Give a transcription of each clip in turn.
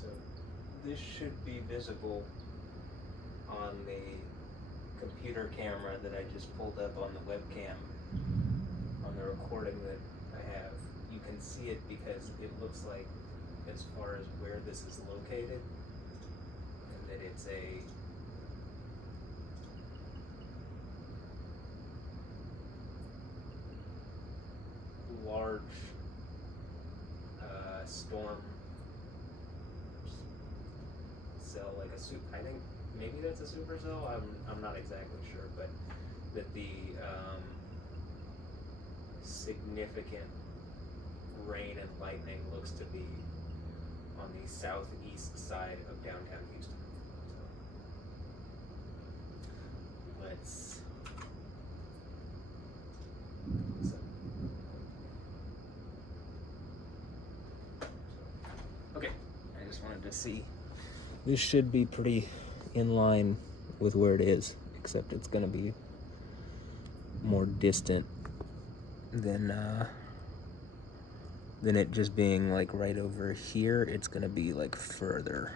So this should be visible on the computer camera that I just pulled up on the webcam on the recording that I have. You can see it because it looks like, as far as where this is located, and that it's a large storm cell, like a soup. I think maybe that's a supercell. I'm not exactly sure, but that the significant rain and lightning looks to be on the southeast side of downtown Houston. So let's. Okay, I just wanted to see. This should be pretty in line with where it is, except it's going to be more distant than it just being like right over here. It's going to be like further.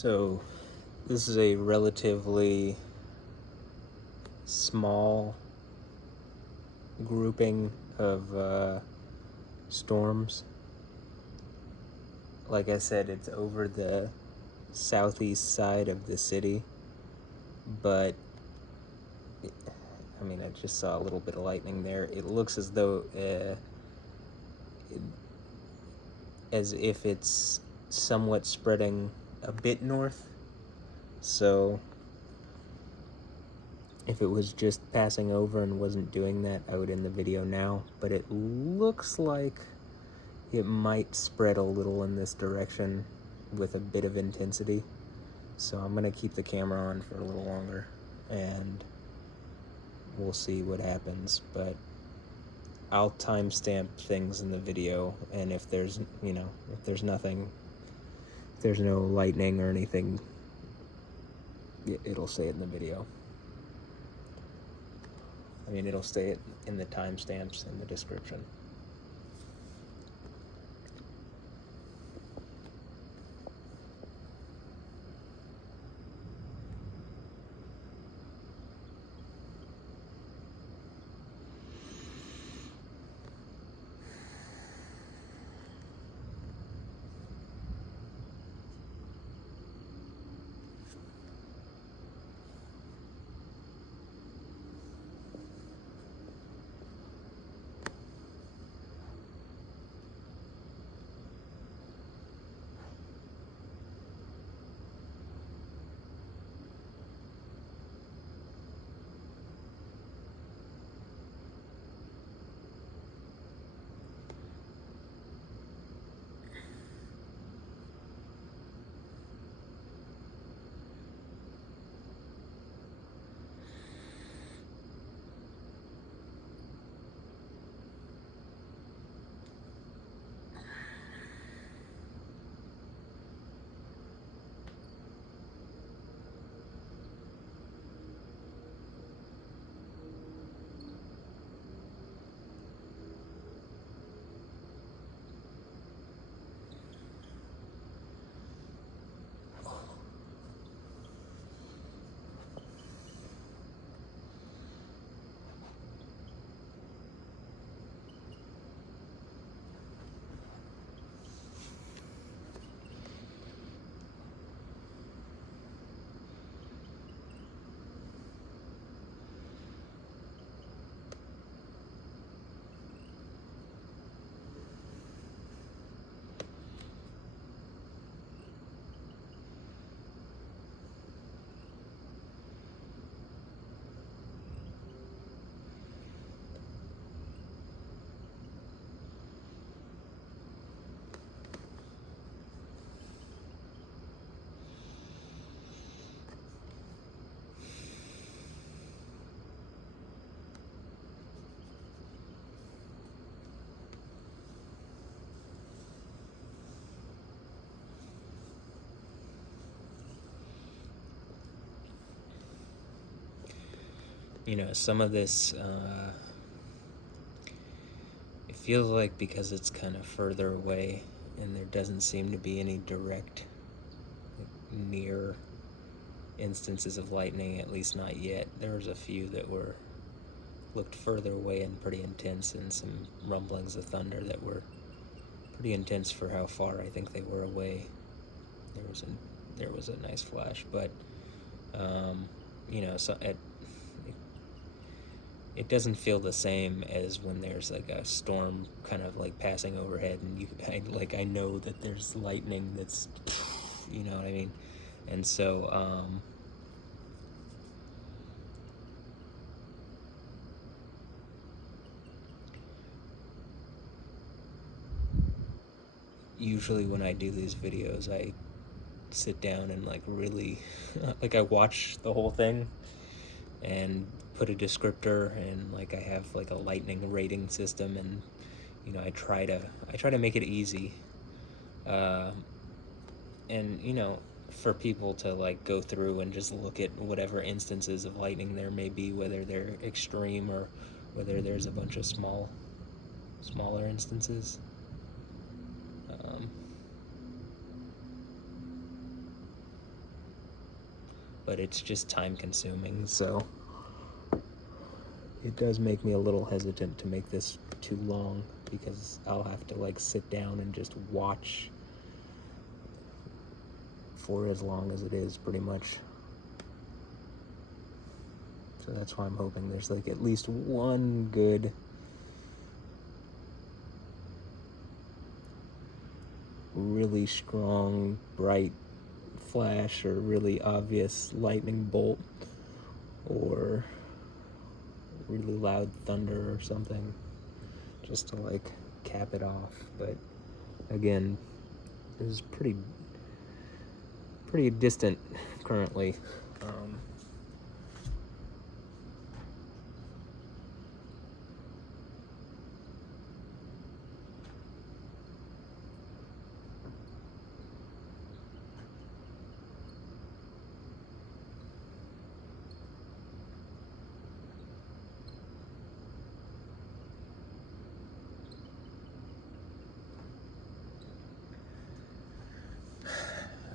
So this is a relatively small grouping of storms. Like I said, it's over the southeast side of the city, but I mean, I just saw a little bit of lightning there. It looks as though as if it's somewhat spreading a bit north. So if it was just passing over and wasn't doing that, I would end the video now. But it looks like it might spread a little in this direction with a bit of intensity. So I'm gonna keep the camera on for a little longer and we'll see what happens. But I'll timestamp things in the video, and if there's, if there's nothing, if there's no lightning or anything, it'll say it in the video. I mean, it'll say it in the timestamps in the description. Some of this, it feels like because it's kind of further away and there doesn't seem to be any direct, near instances of lightning, at least not yet. There was a few that looked further away and pretty intense, and some rumblings of thunder that were pretty intense for how far I think they were away. There was a nice flash, but so it doesn't feel the same as when there's like a storm kind of like passing overhead, and I know that there's lightning that's, you know what I mean? And so usually when I do these videos, I sit down and like really like I watch the whole thing and put a descriptor, and like I have like a lightning rating system, and I try to make it easy, and for people to like go through and just look at whatever instances of lightning there may be, whether they're extreme or whether there's a bunch of smaller instances. but it's just time consuming, so it does make me a little hesitant to make this too long, because I'll have to like sit down and just watch for as long as it is, pretty much. So that's why I'm hoping there's like at least one good really strong bright flash or really obvious lightning bolt or really loud thunder or something, just to like cap it off. But again, this is pretty distant currently.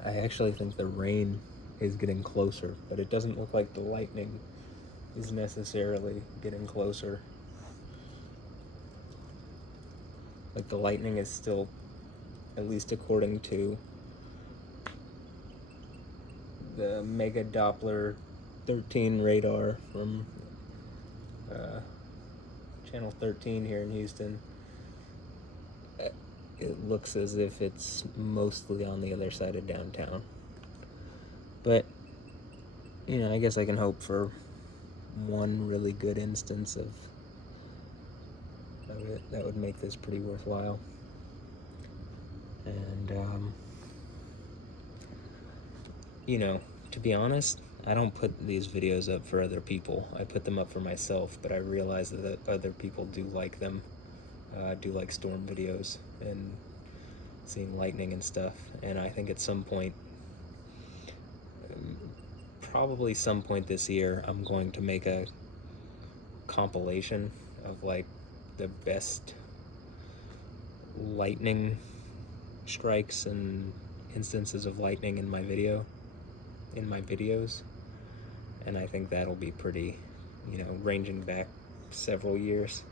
I actually think the rain is getting closer, but it doesn't look like the lightning is necessarily getting closer. Like the lightning is still, at least according to the Mega Doppler 13 radar from Channel 13 here in Houston, it looks as if it's mostly on the other side of downtown. But, you know, I guess I can hope for one really good instance of it that would make this pretty worthwhile. And, you know, to be honest, I don't put these videos up for other people. I put them up for myself, but I realize that other people do like them. Do like storm videos and seeing lightning and stuff. And I think at some point, probably some point this year, I'm going to make a compilation of like the best lightning strikes and instances of lightning in my videos. And I think that'll be pretty, you know, ranging back several years.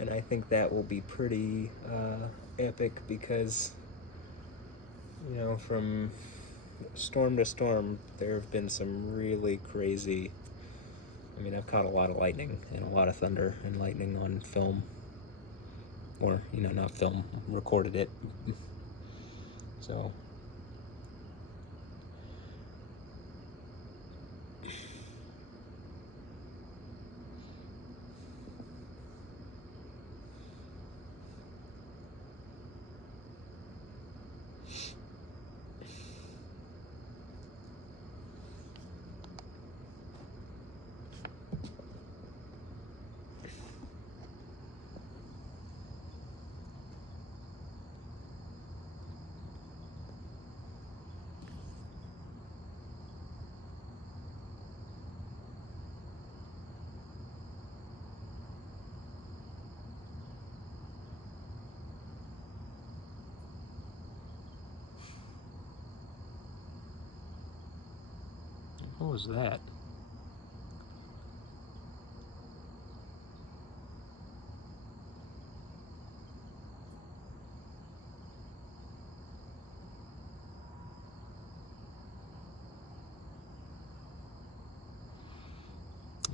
And I think that will be pretty epic, because, you know, from storm to storm, there have been some really crazy, I mean, I've caught a lot of lightning and a lot of thunder and lightning on film, or, you know, not film, recorded it. So what was that?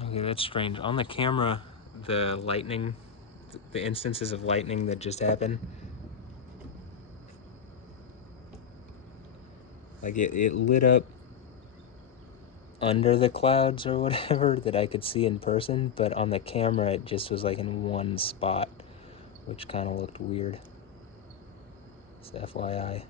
Okay, that's strange. On the camera, the lightning, the instances of lightning that just happened, like it lit up under the clouds or whatever that I could see in person, but on the camera it just was like in one spot, which kind of looked weird. It's FYI.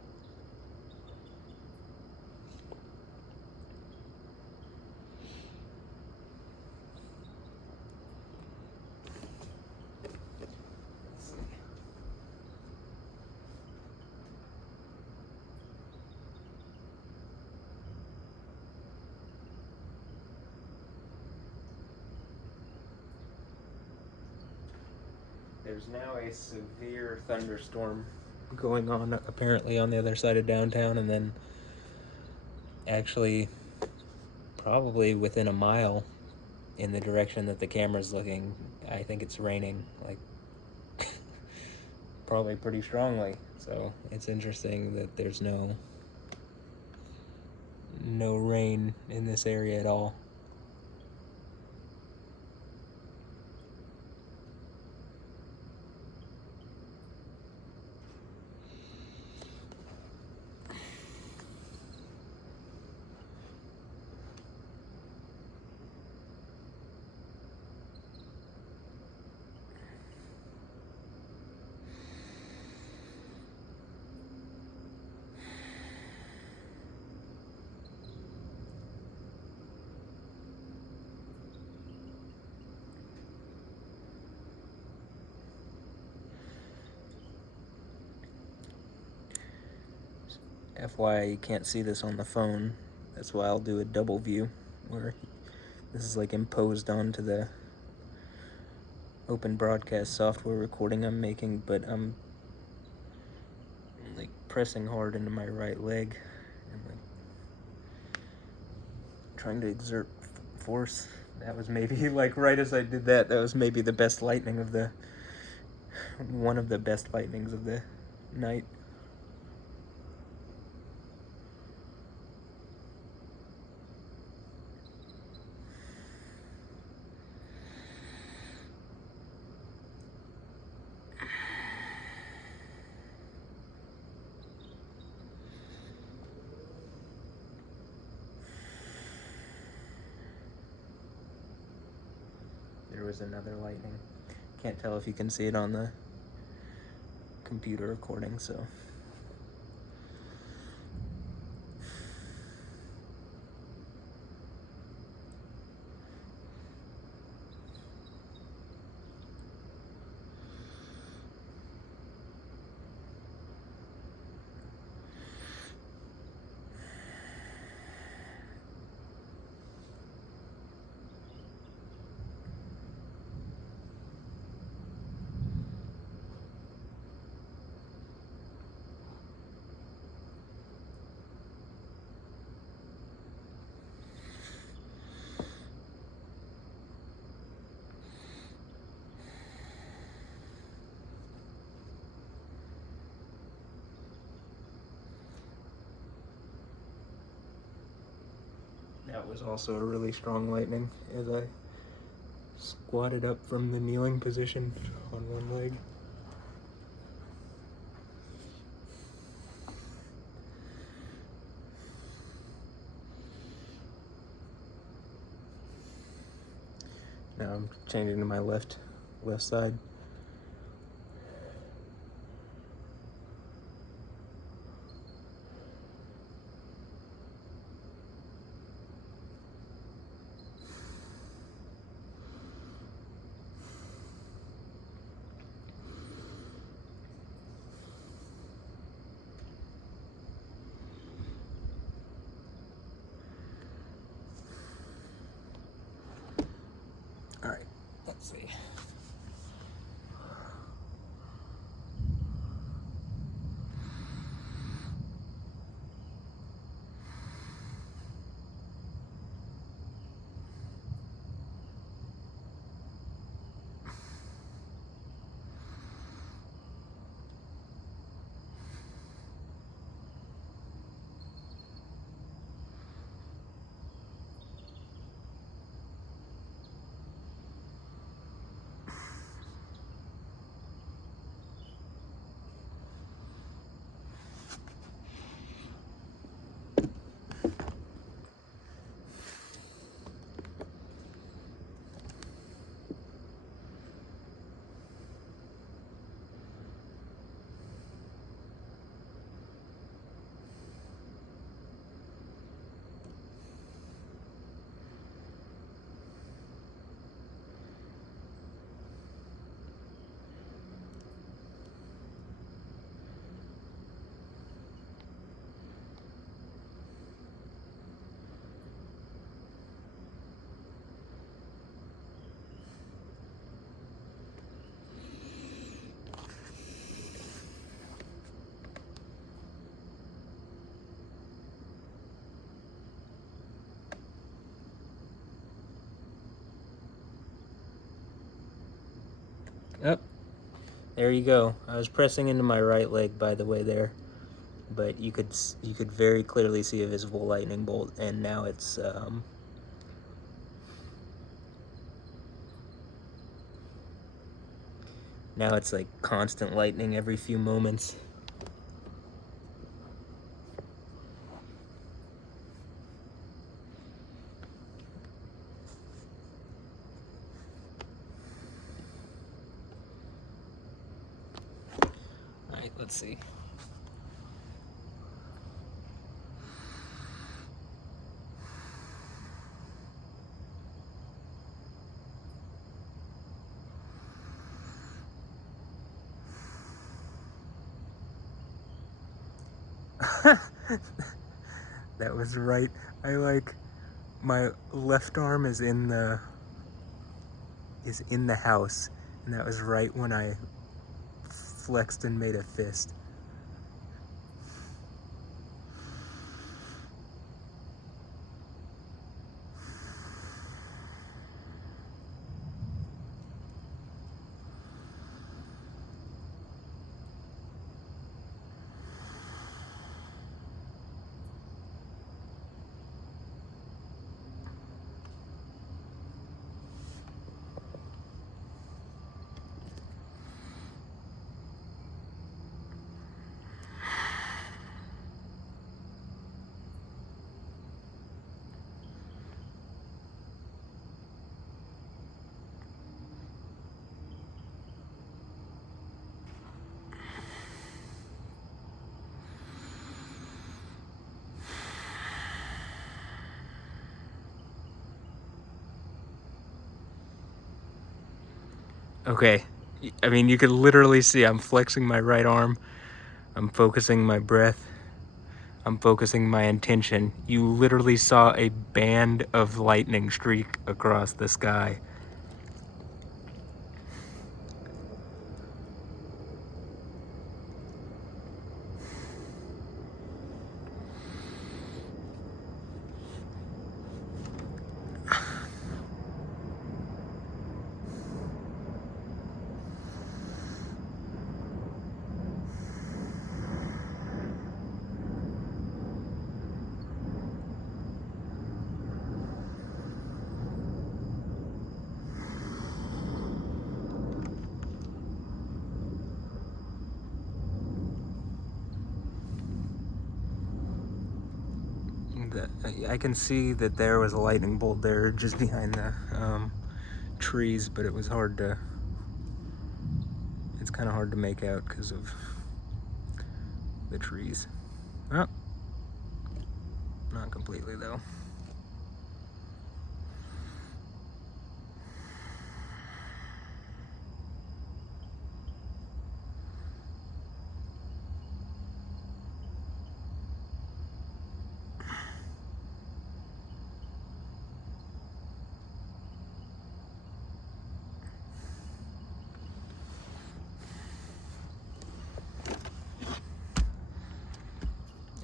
There's now a severe thunderstorm going on apparently on the other side of downtown, and then actually probably within a mile in the direction that the camera's looking. I think it's raining, like, probably pretty strongly. So it's interesting that there's no rain in this area at all. FYI, you can't see this on the phone. That's why I'll do a double view, where this is like imposed onto the open broadcast software recording I'm making, but I'm like pressing hard into my right leg and like trying to exert force. That was maybe, like, right as I did that, that was maybe the best lightning of the, one of the best lightnings of the night. There was another lightning. Can't tell if you can see it on the computer recording, so. That was also a really strong lightning as I squatted up from the kneeling position on one leg. Now I'm changing to my left side. All right, let's see. Up. There you go. I was pressing into my right leg, by the way, there, but you could very clearly see a visible lightning bolt, and now it's like constant lightning every few moments. All right, let's see. That was right. My left arm is in the house, and that was right when I flexed and made a fist. Okay, I mean, you could literally see I'm flexing my right arm, I'm focusing my breath, I'm focusing my intention. You literally saw a band of lightning streak across the sky. I can see that there was a lightning bolt there just behind the trees, but it's kind of hard to make out because of the trees. Oh, not completely though.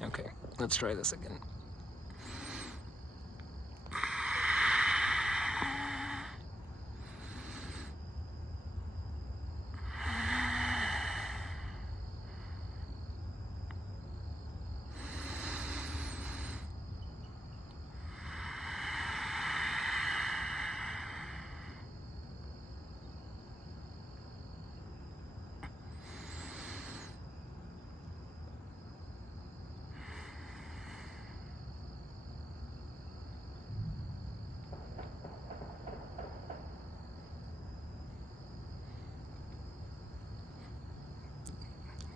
Okay, let's try this again.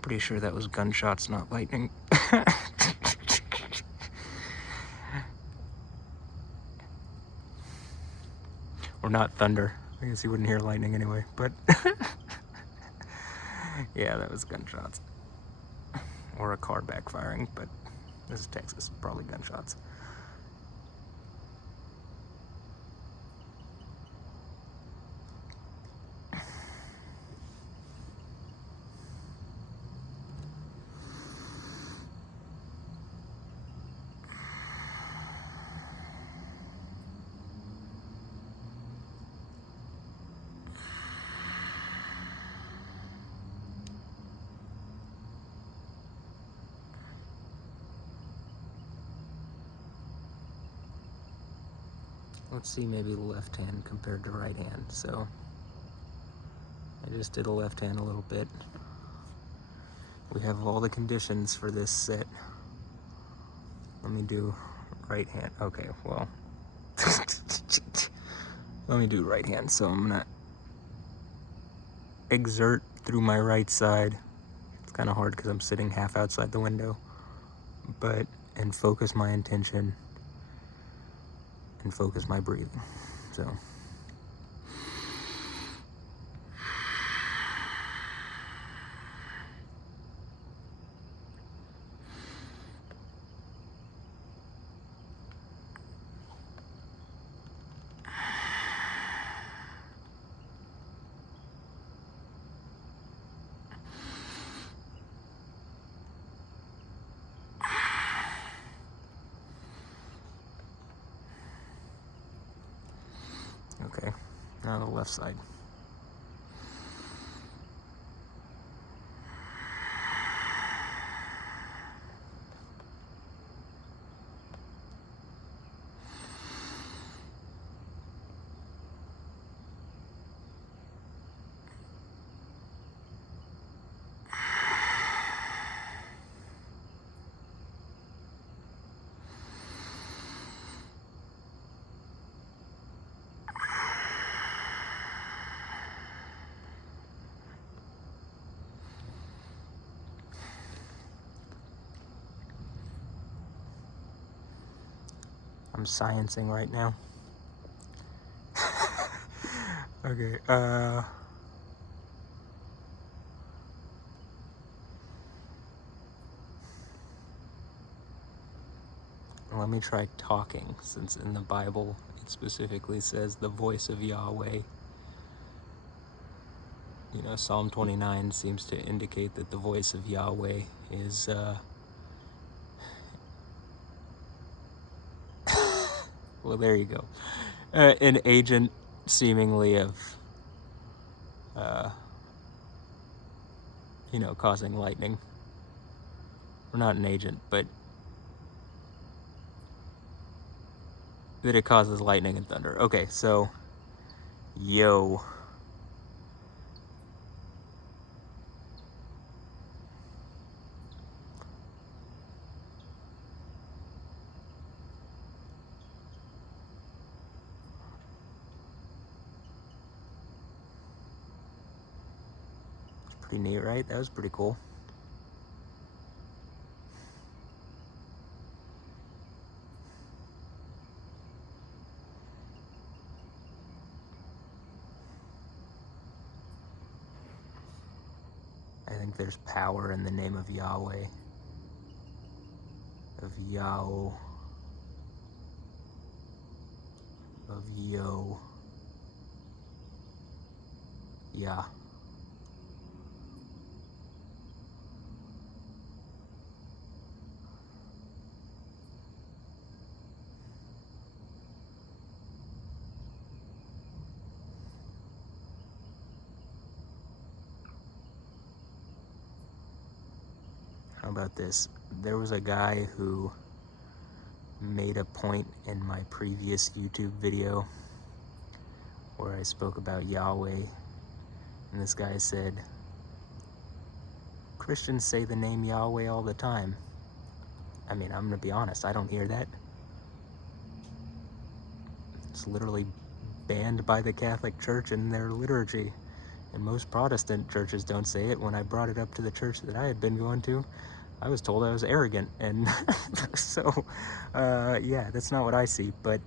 Pretty sure that was gunshots, not lightning. Or not thunder. I guess you wouldn't hear lightning anyway, but yeah, that was gunshots. Or a car backfiring, but this is Texas, probably gunshots. let's see, maybe left hand compared to right hand. So I just did a left hand a little bit. We have all the conditions for this set. Let me do right hand. Okay, well, let me do right hand. So I'm gonna exert through my right side. It's kind of hard because I'm sitting half outside the window, and focus my intention and focus my breathing. So. Okay, now the left side. I'm sciencing right now. Okay, let me try talking, since in the Bible it specifically says the voice of Yahweh. You know, Psalm 29 seems to indicate that the voice of Yahweh is, well, there you go. An agent, seemingly, of, causing lightning. Or not an agent, but that it causes lightning and thunder. Okay, so, yo. Pretty neat, right? That was pretty cool. I think there's power in the name of Yahweh, of Yao, of Yo, Yah. How about this? There was a guy who made a point in my previous YouTube video where I spoke about Yahweh, and this guy said, Christians say the name Yahweh all the time. I mean, I'm gonna be honest, I don't hear that. It's literally banned by the Catholic Church in their liturgy, and most Protestant churches don't say it. When I brought it up to the church that I had been going to, I was told I was arrogant, and so, yeah, that's not what I see, but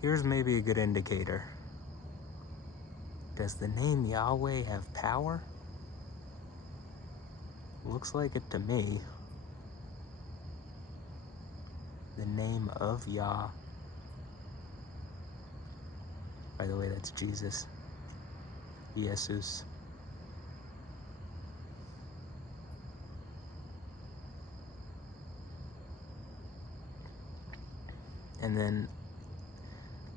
here's maybe a good indicator. Does the name Yahweh have power? Looks like it to me. The name of Yah. By the way, that's Jesus. Jesus. And then,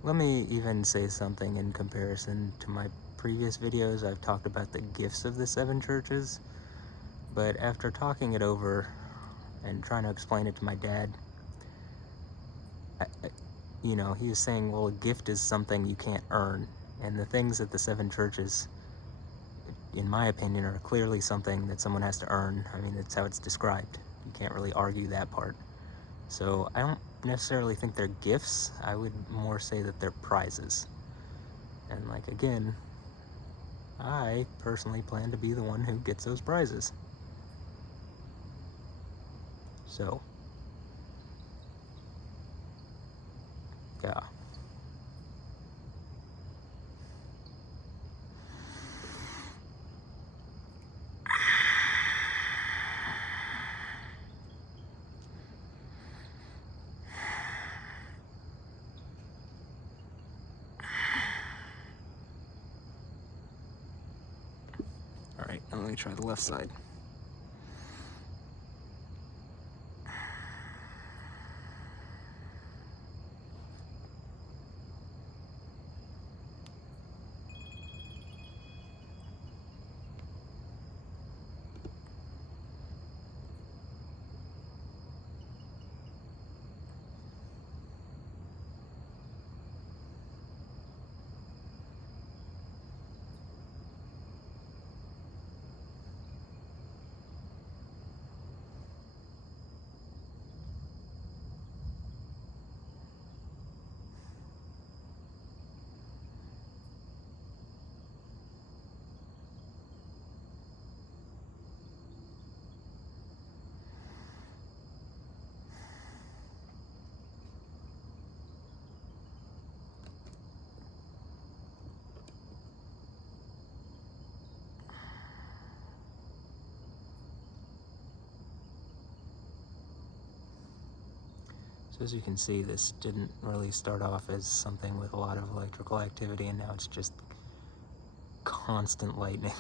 let me even say something in comparison to my previous videos. I've talked about the gifts of the 7 churches, but after talking it over and trying to explain it to my dad, you know, he was saying, well, a gift is something you can't earn. And the things at the 7 churches, in my opinion, are clearly something that someone has to earn. I mean, that's how it's described. You can't really argue that part. So I don't necessarily think they're gifts. I would more say that they're prizes. And like, again, I personally plan to be the one who gets those prizes. So, yeah. Alright, now let me try the left side. So as you can see, this didn't really start off as something with a lot of electrical activity, and now it's just constant lightning.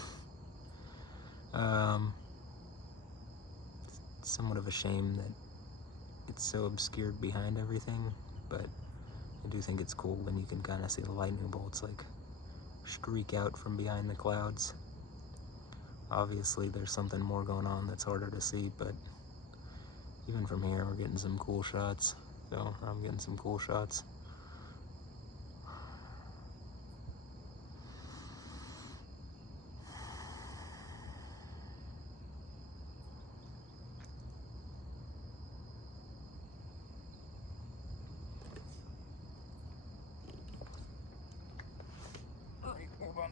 It's somewhat of a shame that it's so obscured behind everything, but I do think it's cool when you can kind of see the lightning bolts like streak out from behind the clouds. Obviously there's something more going on that's harder to see, but even from here we're getting some cool shots. So I'm getting some cool shots. Alright, hold on.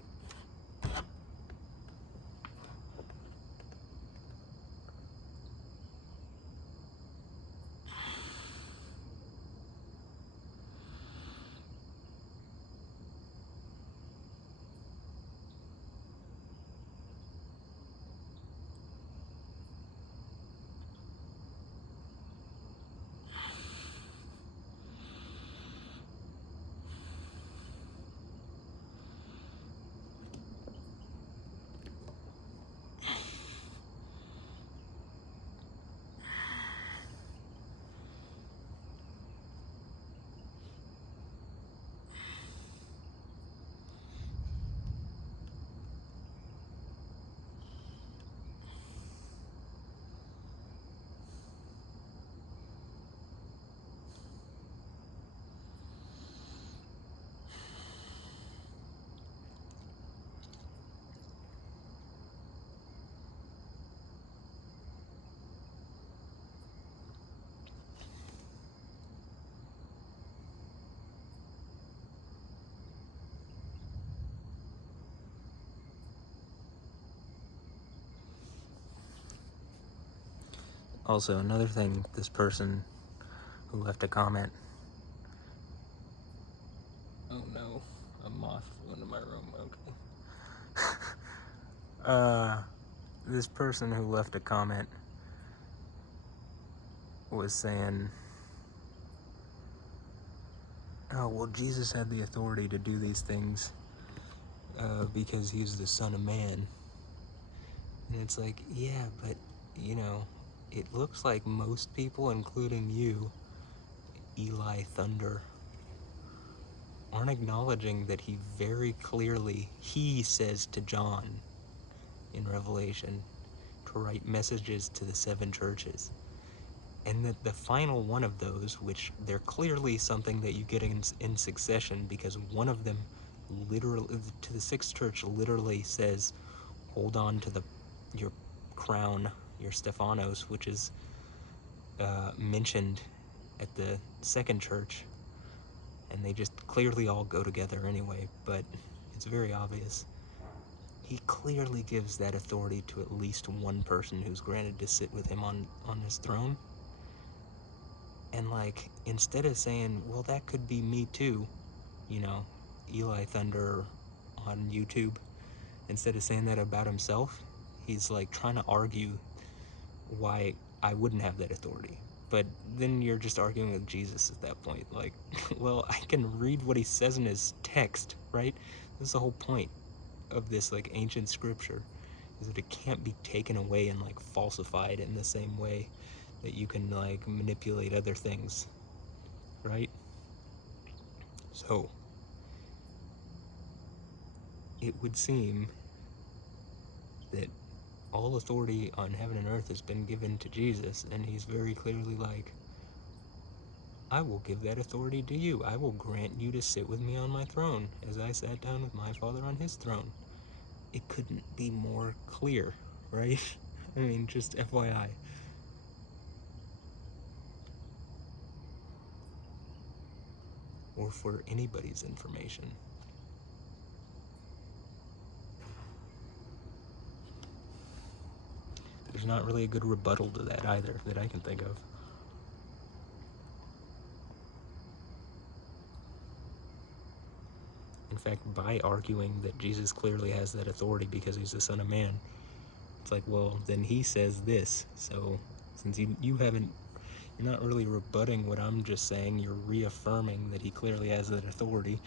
Also, another thing, this person who left a comment. Oh no, a moth flew into my room, okay. This person who left a comment was saying, oh, well, Jesus had the authority to do these things because he's the Son of Man. And it's like, yeah, but, you know, it looks like most people, including you, Eli Thunder, aren't acknowledging that he very clearly, he says to John in Revelation to write messages to the 7 churches. And the final one of those, which they're clearly something that you get in succession, because one of them literally, to the sixth church, literally says, hold on to your crown, your Stephanos, which is mentioned at the second church, and they just clearly all go together anyway, but it's very obvious. He clearly gives that authority to at least one person who's granted to sit with him on his throne. And like, instead of saying, well, that could be me too, you know, Eli Thunder on YouTube, instead of saying that about himself, he's like trying to argue why I wouldn't have that authority. But then you're just arguing with Jesus at that point. Like, well, I can read what he says in his text, right? That's the whole point of this like ancient scripture, is that it can't be taken away and like falsified in the same way that you can like manipulate other things, right? So it would seem that all authority on heaven and earth has been given to Jesus, and he's very clearly like, I will give that authority to you. I will grant you to sit with me on my throne as I sat down with my Father on his throne. It couldn't be more clear, right? I mean, just FYI. Or for anybody's information. There's not really a good rebuttal to that either that I can think of. In fact, by arguing that Jesus clearly has that authority because he's the Son of Man, it's like, well, then he says this. So since you're not really rebutting what I'm just saying, you're reaffirming that he clearly has that authority.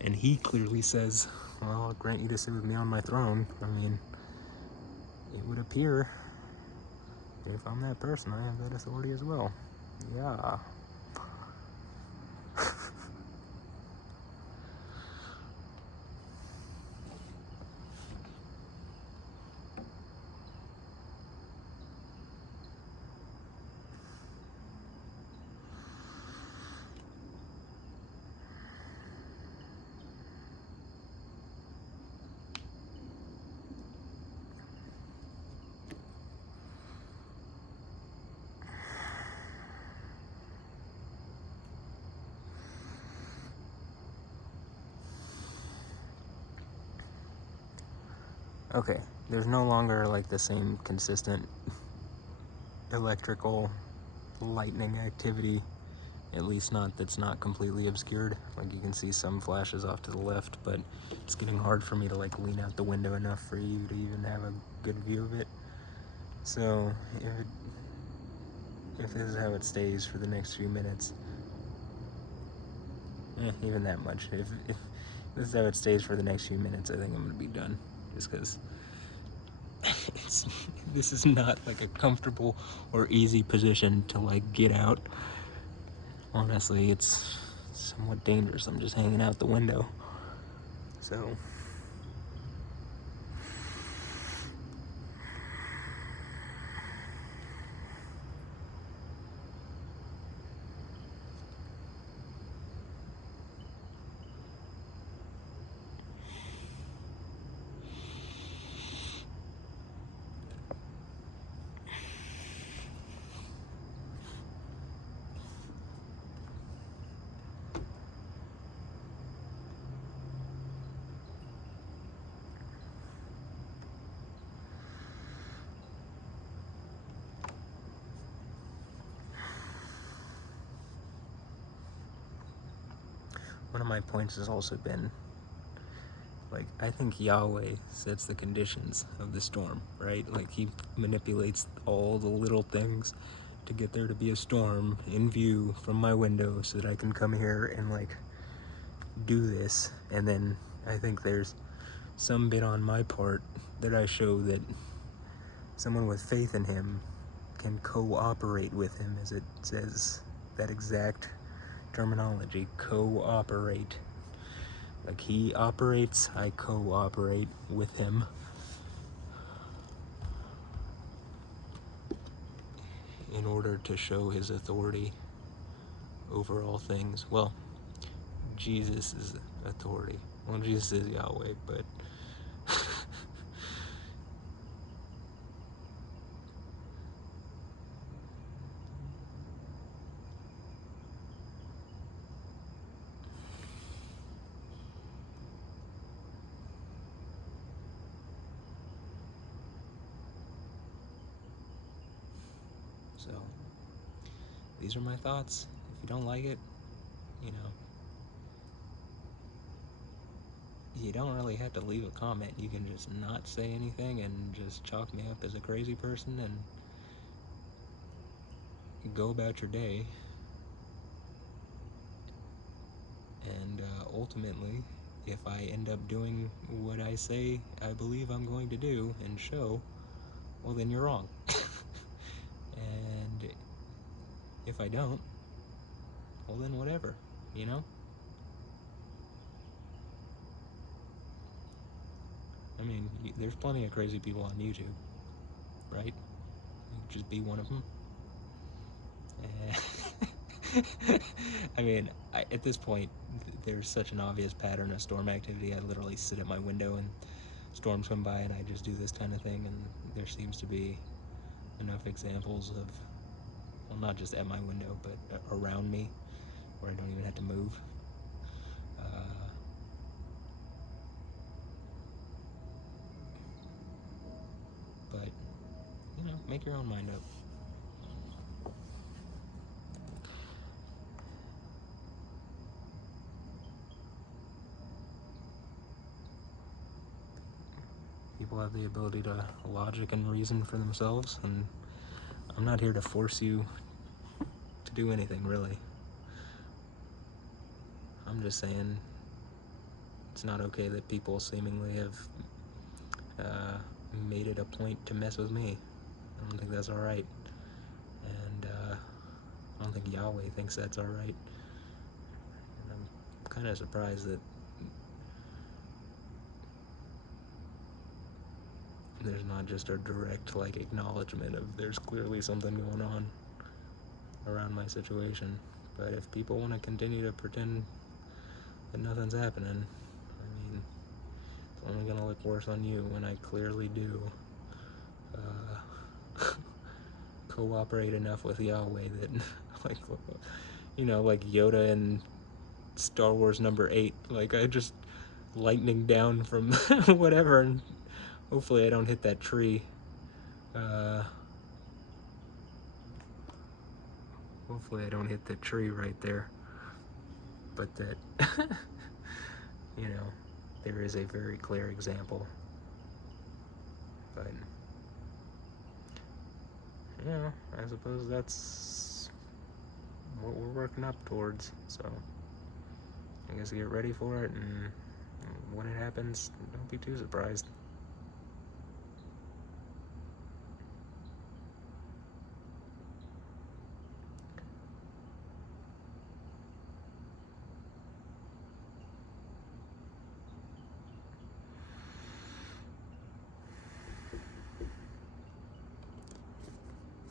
And he clearly says, well, I'll grant you to sit with me on my throne. I mean, it would appear, if I'm that person, I have that authority as well. Yeah. Okay, there's no longer like the same consistent electrical lightning activity, at least not that's not completely obscured. Like you can see some flashes off to the left, but it's getting hard for me to like lean out the window enough for you to even have a good view of it. So if this is how it stays for the next few minutes, even that much, if this is how it stays for the next few minutes, I think I'm gonna be done, just because this is not like a comfortable or easy position to like get out. Honestly, it's somewhat dangerous. I'm just hanging out the window. So one of my points has also been, like, I think Yahweh sets the conditions of the storm, right? Like, he manipulates all the little things to get there to be a storm in view from my window so that I can come here and, like, do this. And then I think there's some bit on my part that I show that someone with faith in him can cooperate with him, as it says, that exact terminology, cooperate. Like he operates, I cooperate with him. in order to show his authority over all things. Well, Jesus is authority. Well, Jesus is Yahweh, but so these are my thoughts. If you don't like it, you know, you don't really have to leave a comment. You can just not say anything and just chalk me up as a crazy person and go about your day. And ultimately, if I end up doing what I say I believe I'm going to do and show, well, then you're wrong. And if I don't, well, then whatever, you know? I mean, there's plenty of crazy people on YouTube, right? Just be one of them. I mean, at this point, there's such an obvious pattern of storm activity. I literally sit at my window and storms come by and I just do this kind of thing, and there seems to be enough examples of, well, not just at my window, but around me, where I don't even have to move. But, you know, make your own mind up. People have the ability to logic and reason for themselves, and I'm not here to force you to do anything, really. I'm just saying it's not okay that people seemingly have made it a point to mess with me. I don't think that's alright. And I don't think Yahweh thinks that's alright. And I'm kind of surprised that there's not just a direct, like, acknowledgement of there's clearly something going on around my situation. But if people want to continue to pretend that nothing's happening, I mean, it's only gonna look worse on you when I clearly do cooperate enough with Yahweh that, like, you know, like Yoda in Star Wars #8, like, I just lightning down from whatever, and hopefully I don't hit that tree. Hopefully I don't hit the tree right there, but that, you know, there is a very clear example. But, you know, I suppose that's what we're working up towards, so I guess get ready for it, and when it happens, don't be too surprised.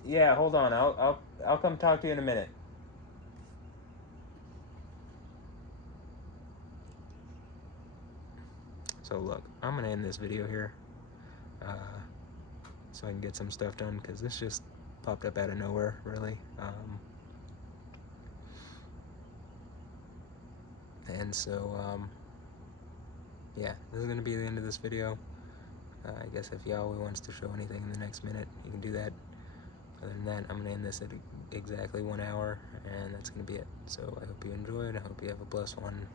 Yeah, hold on. I'll come talk to you in a minute. So look, I'm gonna end this video here, so I can get some stuff done, because this just popped up out of nowhere, really. And so, yeah, this is gonna be the end of this video. I guess if Yahweh wants to show anything in the next minute, you can do that. Other than that, I'm gonna end this at exactly 1 hour, and that's gonna be it. So I hope you enjoyed. I hope you have a blessed one.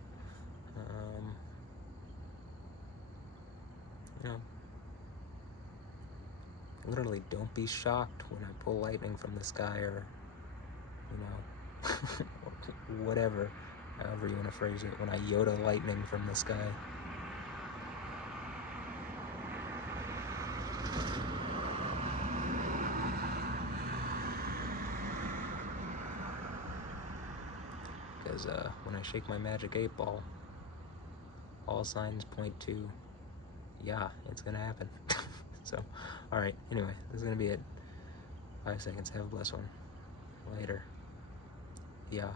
You know, literally, don't be shocked when I pull lightning from the sky, or, you know, whatever, however you want to phrase it, when I Yoda lightning from the sky. Because when I shake my magic 8-ball, all signs point to, yeah, it's gonna happen. So, alright, anyway, this is gonna be it. 5 seconds. Have a blessed one. Later. Yeah.